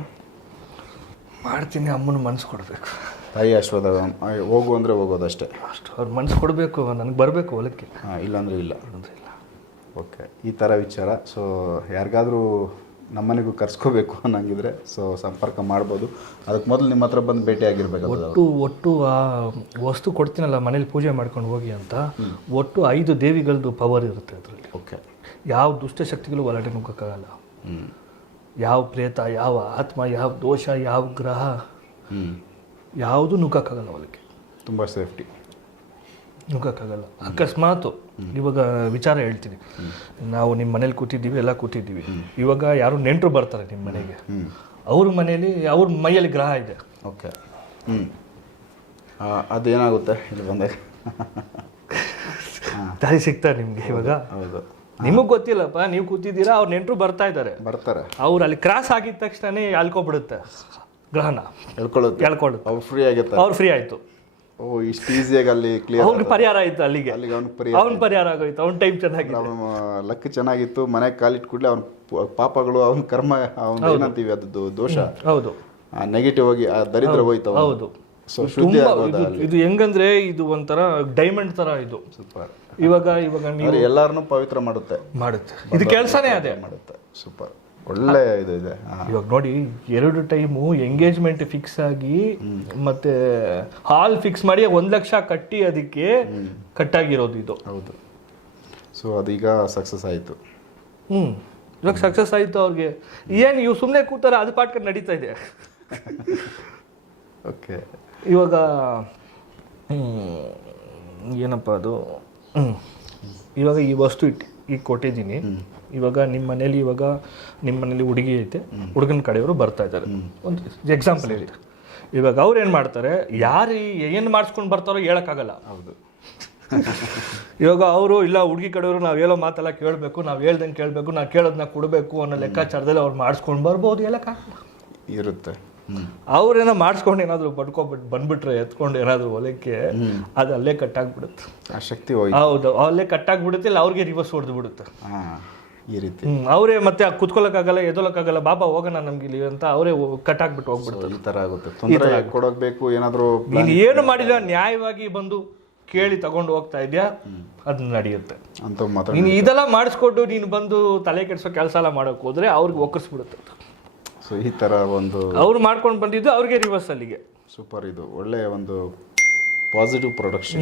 ಮಾಡ್ತೀನಿ. ಅಮ್ಮನ ಮನಸ್ಸು ಕೊಡಬೇಕು, ತಾಯಿ ಆಶೀರ್ವಾದ. ಹೋಗು ಅಂದರೆ ಹೋಗೋದಷ್ಟೇ, ಅಷ್ಟು ಅವ್ರ ಮನಸ್ಸು ಕೊಡಬೇಕು, ನನಗೆ ಬರಬೇಕು ಹೊಲಕ್ಕೆ. ಇಲ್ಲಾಂದರೆ ಇಲ್ಲ. ಓಕೆ, ಈ ಥರ ವಿಚಾರ. ಸೊ ಯಾರಿಗಾದರೂ ನಮ್ಮನೆಗೂ ಕರ್ಸ್ಕೋಬೇಕು ಅನ್ನಂಗಿದ್ರೆ ಸೊ ಸಂಪರ್ಕ ಮಾಡ್ಬೋದು. ಅದಕ್ಕೆ ಮೊದಲು ನಿಮ್ಮ ಹತ್ರ ಬಂದು ಭೇಟಿ ಆಗಿರ್ಬೇಕು. ಒಟ್ಟು ಆ ವಸ್ತು ಕೊಡ್ತೀನಲ್ಲ ಮನೇಲಿ ಪೂಜೆ ಮಾಡ್ಕೊಂಡು ಹೋಗಿ ಅಂತ, ಒಟ್ಟು 5 ದೇವಿಗಳದ್ದು ಪವರ್ ಇರುತ್ತೆ ಅದರಲ್ಲಿ. ಓಕೆ, ಯಾವ ದುಷ್ಟಶಕ್ತಿಗಳು ಒಳಗಡೆ ನುಗ್ಗಕ್ಕಾಗಲ್ಲ. ಯಾವ ಪ್ರೇತ, ಯಾವ ಆತ್ಮ, ಯಾವ ದೋಷ, ಯಾವ ಗ್ರಹ, ಯಾವುದು ನುಗ್ಗಕ್ಕಾಗಲ್ಲ ಒಳಗೆ. ತುಂಬ ಸೇಫ್ಟಿ, ನುಗ್ಗಕ್ಕಾಗಲ್ಲ. ಅಕಸ್ಮಾತ್ ಇವಾಗ ವಿಚಾರ ಹೇಳ್ತೀನಿ, ನಾವು ನಿಮ್ಮ ಮನೇಲಿ ಕೂತಿದ್ದೀವಿ, ಎಲ್ಲ ಕೂತಿದ್ದೀವಿ. ಇವಾಗ ಯಾರು ನೆಂಟರು ಬರ್ತಾರೆ ನಿಮ್ಮ ಮನೆಗೆ, ಅವ್ರ ಮನೇಲಿ ಅವ್ರ ಮೈಯಲ್ಲಿ ಗ್ರಹ ಇದೆ. ಓಕೆ, ಅದೇನಾಗುತ್ತೆ ಇಲ್ಲಿ ಬಂದಾಗ? ದಾರಿ ಸಿಗ್ತಾರೆ ನಿಮಗೆ. ಇವಾಗ ಹೌದು, ನಿಮಗೆ ಗೊತ್ತಿಲ್ಲಪ್ಪ, ನೀವು ಕೂತಿದ್ದೀರಾ, ಅವ್ರ ನೆಂಟರು ಬರ್ತಾರೆ. ಅವ್ರು ಅಲ್ಲಿ ಕ್ರಾಸ್ ಆಗಿದ ತಕ್ಷಣ ಅಲ್ಕೊಬಿಡುತ್ತೆ ಗ್ರಹಣ, ಎಳ್ಕೊಳ್ಳುತ್ತೆ. ಅವ್ರು ಫ್ರೀ ಆಗುತ್ತೆ, ಅವ್ರು ಫ್ರೀ ಆಯ್ತು. ಓ, ಇಷ್ಟು ಈಸಿಯಾಗಿ ಅಲ್ಲಿ ಕ್ಲಿಯರ್, ಅವ್ನಿಗೆ ಪರಿಹಾರ ಆಯ್ತು. ಅಲ್ಲಿಗೆ ಅವ್ನ ಪರಿಹಾರ ಆಗೋಯ್ತು. ಅವ್ನ ಟೈಮ್ ಚೆನ್ನಾಗಿತ್ತು, ಅವನ ಲಕ್ ಚೆನ್ನಾಗಿತ್ತು. ಮನೆಗೆ ಕಾಲಿಟ್ಟು ಕೂಡಲೇ ಅವ್ನ ಪಾಪಗಳು, ಅವನ ಕರ್ಮ, ಅವನ ಏನಂತೀವಿ ಅದು ದೋಷ, ಹೌದು, ನೆಗೆಟಿವ್ ಆಗಿ ಆ ದರಿದ್ರ ಹೋಯ್ತು. ಹೌದು. ಸೊ ಶುದ್ಧಿ ಇದು ಹೆಂಗಂದ್ರೆ ಇದು ಒಂಥರ ಡೈಮಂಡ್ ತರ. ಇದು ಸೂಪರ್. ಇವಾಗ ನೀವು ಎಲ್ಲಾರನ್ನೂ ಪವಿತ್ರ ಮಾಡುತ್ತೆ. ಇದು ಕೆಲಸನೇ ಅದೇ ಮಾಡುತ್ತೆ. ಸೂಪರ್, ಒಳ್ಳೆ ಇದು ಇದೆ. ಇವಾಗ ನೋಡಿ, 2 ಟೈಮು ಎಂಗೇಜ್ಮೆಂಟ್ ಫಿಕ್ಸ್ ಆಗಿ ಮತ್ತೆ ಹಾಲ್ ಫಿಕ್ಸ್ ಮಾಡಿ 1 ಲಕ್ಷ ಕಟ್ಟಿ ಅದಕ್ಕೆ ಕಟ್ಟಾಗಿರೋದು ಇದು. ಹೌದು. ಸೊ ಅದೀಗ ಸಕ್ಸಸ್ ಆಯಿತು. ಇವಾಗ ಸಕ್ಸಸ್ ಆಯಿತು ಅವ್ರಿಗೆ. ಏನು ಇವು ಸುಮ್ಮನೆ ಕೂತಾರ, ಅದು ಪಾಟ್ಕೊಂಡು ನಡೀತಾ ಇದೆ. ಓಕೆ, ಇವಾಗ ಏನಪ್ಪ ಅದು, ಇವಾಗ ಈ ವಸ್ತು ಈಗ ಕೊಟ್ಟಿದ್ದೀನಿ. ಇವಾಗ ನಿಮ್ಮ ಮನೇಲಿ ಹುಡುಗಿ ಐತೆ, ಹುಡುಗನ ಕಡೆಯವರು ಬರ್ತಾ ಇದ್ದಾರೆ. ಒಂದು ಎಕ್ಸಾಂಪಲ್ ಹೇಳಿ. ಇವಾಗ ಅವ್ರು ಏನು ಮಾಡ್ತಾರೆ, ಯಾರು ಏನು ಮಾಡಿಸ್ಕೊಂಡು ಬರ್ತಾರೋ ಹೇಳೋಕ್ಕಾಗಲ್ಲ. ಹೌದು. ಇವಾಗ ಅವರು ಇಲ್ಲ, ಹುಡುಗಿ ಕಡೆಯವರು ನಾವು ಹೇಳೋ ಮಾತೆಲ್ಲ ಕೇಳಬೇಕು, ನಾವು ಹೇಳ್ದಂಗೆ ಕೇಳಬೇಕು, ನಾವು ಕೇಳೋದನ್ನ ಕೊಡಬೇಕು ಅನ್ನೋ ಲೆಕ್ಕಾಚಾರದಲ್ಲಿ ಅವ್ರು ಮಾಡಿಸ್ಕೊಂಡು ಬರ್ಬೋದು, ಹೇಳೋಕ್ಕಾಗಲ್ಲ ಇರುತ್ತೆ. ಅವ್ರೇನೋ ಮಾಡಿಸ್ಕೊಂಡು ಏನಾದರೂ ಪಡ್ಕೊಬಿಟ್ಟು ಬಂದ್ಬಿಟ್ರೆ ಎತ್ಕೊಂಡು ಏನಾದರೂ ಹೊಲಕ್ಕೆ, ಅದು ಅಲ್ಲೇ ಕಟ್ಟಾಗ್ಬಿಡುತ್ತೆ. ಆ ಶಕ್ತಿ ಹೌದು, ಅಲ್ಲೇ ಕಟ್ಟಾಗ್ಬಿಡುತ್ತೆ. ಇಲ್ಲ ಅವ್ರಿಗೆ ರಿವರ್ಸ್ ಹೊಡೆದು ಬಿಡುತ್ತೆ. ಈ ರೀತಿ ಅವರೇ ಮತ್ತೆ ಕುತ್ಕೊಳ್ಳೋಕ್ಕಾಗಲ್ಲ, ಎದೊಲಕ್ಕಾಗಲ್ಲ, ಬಾಬಾ ಹೋಗೋಣ ನಮ್ಗೆ ಇಲ್ಲಿ ಅಂತ ಅವರೇ ಕಟ್ಟಾಕ್ಬಿಟ್ಟು ಹೋಗ್ಬಿಡ್ತಾರೆ. ಈ ಥರ ಆಗುತ್ತೆ. ತೊಂದರೆ ಕೊಡಬೇಕು, ಏನಾದರೂ ನೀನು ಏನು ಮಾಡಿಲ್ಲ, ನ್ಯಾಯವಾಗಿ ಬಂದು ಕೇಳಿ ತಗೊಂಡು ಹೋಗ್ತಾ ಇದೆಯಾ, ಅದು ನಡೆಯುತ್ತೆ ಅಂತ ಮಾತ್ರ. ನೀನು ಇದೆಲ್ಲ ಮಾಡಿಸ್ಕೊಟ್ಟು ನೀನು ಬಂದು ತಲೆ ಕೆಡಿಸೋ ಕೆಲಸ ಎಲ್ಲ ಮಾಡೋಕೆ ಹೋದ್ರೆ ಅವ್ರಿಗೆ ಒಕ್ಕರಿಸ್ಬಿಡುತ್ತೆ. ಸೊ ಈ ಥರ ಒಂದು ಅವ್ರು ಮಾಡ್ಕೊಂಡು ಬಂದಿದ್ದು ಅವ್ರಿಗೆ ರಿವರ್ಸ್ ಅಲ್ಲಿಗೆ. ಸೂಪರ್, ಇದು ಒಳ್ಳೆಯ ಒಂದು ಪಾಸಿಟಿವ್ ಪ್ರೊಡಕ್ಷನ್.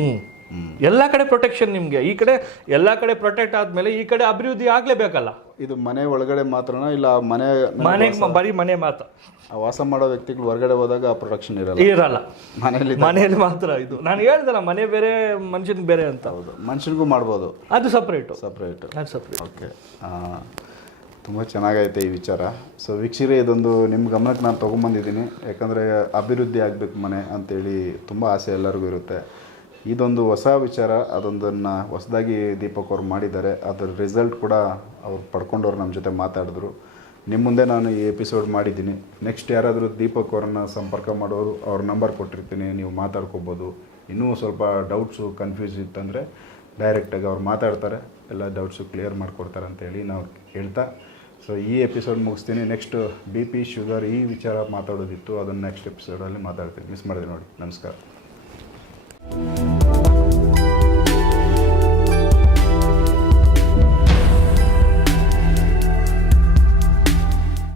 ಎಲ್ಲ ಕಡೆ ಪ್ರೊಟೆಕ್ಷನ್ ನಿಮಗೆ. ಈ ಕಡೆ ಎಲ್ಲ ಕಡೆ ಪ್ರೊಟೆಕ್ಟ್ ಆದ್ಮೇಲೆ ಈ ಕಡೆ ಅಭಿವೃದ್ಧಿ ಆಗ್ಲೇಬೇಕಲ್ಲ. ಇದು ಮನೆ ಒಳಗಡೆ ಮಾತ್ರನಾ, ಇಲ್ಲ ಮನೆಗೆ ಬರೀ ಮನೆ ಮಾತ್ರ? ವಾಸ ಮಾಡೋ ವ್ಯಕ್ತಿಗಳು ಹೊರಗಡೆ ಹೋದಾಗ ಆ ಪ್ರೊಟೆಕ್ಷನ್ ಇರಲ್ಲ. ಮನೆಯಲ್ಲಿ ಮಾತ್ರ. ಇದು ನಾನು ಹೇಳ್ದಲ್ಲ, ಮನೆ ಬೇರೆ ಮನುಷ್ಯನ್ ಬೇರೆ ಅಂತ. ಹೌದು, ಮನುಷ್ಯನಿಗೂ ಮಾಡ್ಬೋದು, ಅದು ಸಪ್ರೇಟ್. ಓಕೆ, ತುಂಬ ಚೆನ್ನಾಗೈತೆ ಈ ವಿಚಾರ. ಸೊ ವೀಕ್ಷಕರೇ, ಇದೊಂದು ನಿಮ್ಮ ಗಮನಕ್ಕೆ ನಾನು ತೊಗೊಂಬಂದಿದ್ದೀನಿ. ಯಾಕಂದರೆ ಅಭಿವೃದ್ಧಿ ಆಗಬೇಕು ಮನೆ ಅಂತೇಳಿ ತುಂಬ ಆಸೆ ಎಲ್ಲರಿಗೂ ಇರುತ್ತೆ. ಇದೊಂದು ಹೊಸ ವಿಚಾರ, ಅದೊಂದನ್ನು ಹೊಸದಾಗಿ ದೀಪಕ್ ಅವ್ರು ಮಾಡಿದ್ದಾರೆ. ಅದರ ರಿಸಲ್ಟ್ ಕೂಡ ಅವ್ರು ಪಡ್ಕೊಂಡವ್ರು ನಮ್ಮ ಜೊತೆ ಮಾತಾಡಿದ್ರು. ನಿಮ್ಮ ಮುಂದೆ ನಾನು ಈ ಎಪಿಸೋಡ್ ಮಾಡಿದ್ದೀನಿ. ನೆಕ್ಸ್ಟ್ ಯಾರಾದರೂ ದೀಪಕ್ ಅವ್ರನ್ನ ಸಂಪರ್ಕ ಮಾಡೋರು ಅವ್ರ ನಂಬರ್ ಕೊಟ್ಟಿರ್ತೀನಿ, ನೀವು ಮಾತಾಡ್ಕೋಬೋದು. ಇನ್ನೂ ಸ್ವಲ್ಪ ಡೌಟ್ಸು ಕನ್ಫ್ಯೂಸ್ ಇತ್ತಂದರೆ ಡೈರೆಕ್ಟಾಗಿ ಅವ್ರು ಮಾತಾಡ್ತಾರೆ, ಎಲ್ಲ ಡೌಟ್ಸು ಕ್ಲಿಯರ್ ಮಾಡಿಕೊಡ್ತಾರೆ ಅಂತೇಳಿ ನಾವು ಹೇಳ್ತಾ ಸೊ ಈ ಎಪಿಸೋಡ್ ಮುಗಿಸ್ತೀನಿ. ನೆಕ್ಸ್ಟ್ BP ಶುಗರ್ ಈ ವಿಚಾರ ಮಾತಾಡೋದಿತ್ತು, ಅದನ್ನು ನೆಕ್ಸ್ಟ್ ಎಪಿಸೋಡಲ್ಲಿ ಮಾತಾಡ್ತೀನಿ. ಮಿಸ್ ಮಾಡಿದೆ ನೋಡಿ. ನಮಸ್ಕಾರ.